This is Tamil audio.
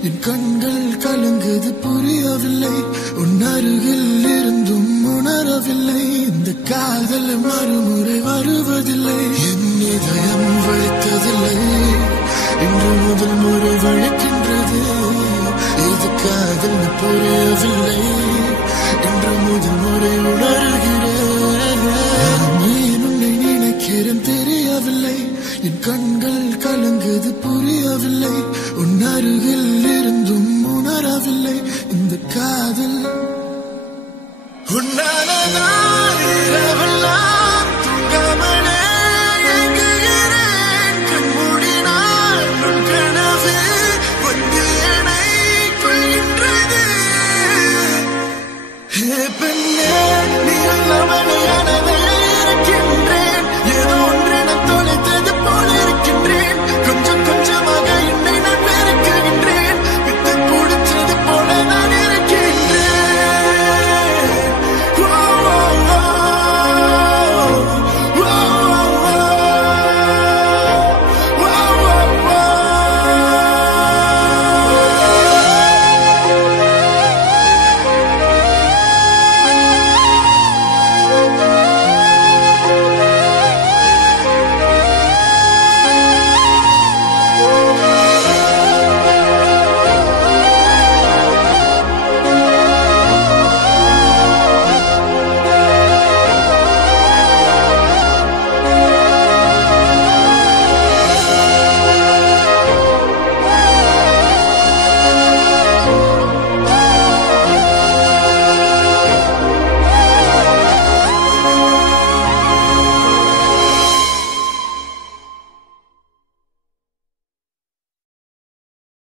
என் கண்கள் கலங்குது புரியவில்லை உன் அருகில் இருந்தும் உணரவில்லை இந்த காதல் மறுமுறை வருவதில்லை என் இதயம் வலித்ததில்லை இன்று முதல் முறை வலிக்கின்றது இது காதல் புரியவில்லை இன்று முதல் முறை உணர்கிறேன் ஏன் உன்னை நினைக்கிறேன் தெரியவில்லை என் கண்கள் கலங்குது புரியவில்லை உன் அருகில் இருந்தும் உணரவில்லை இந்த காதல் உன்னாலதான் இரவெல்லாம்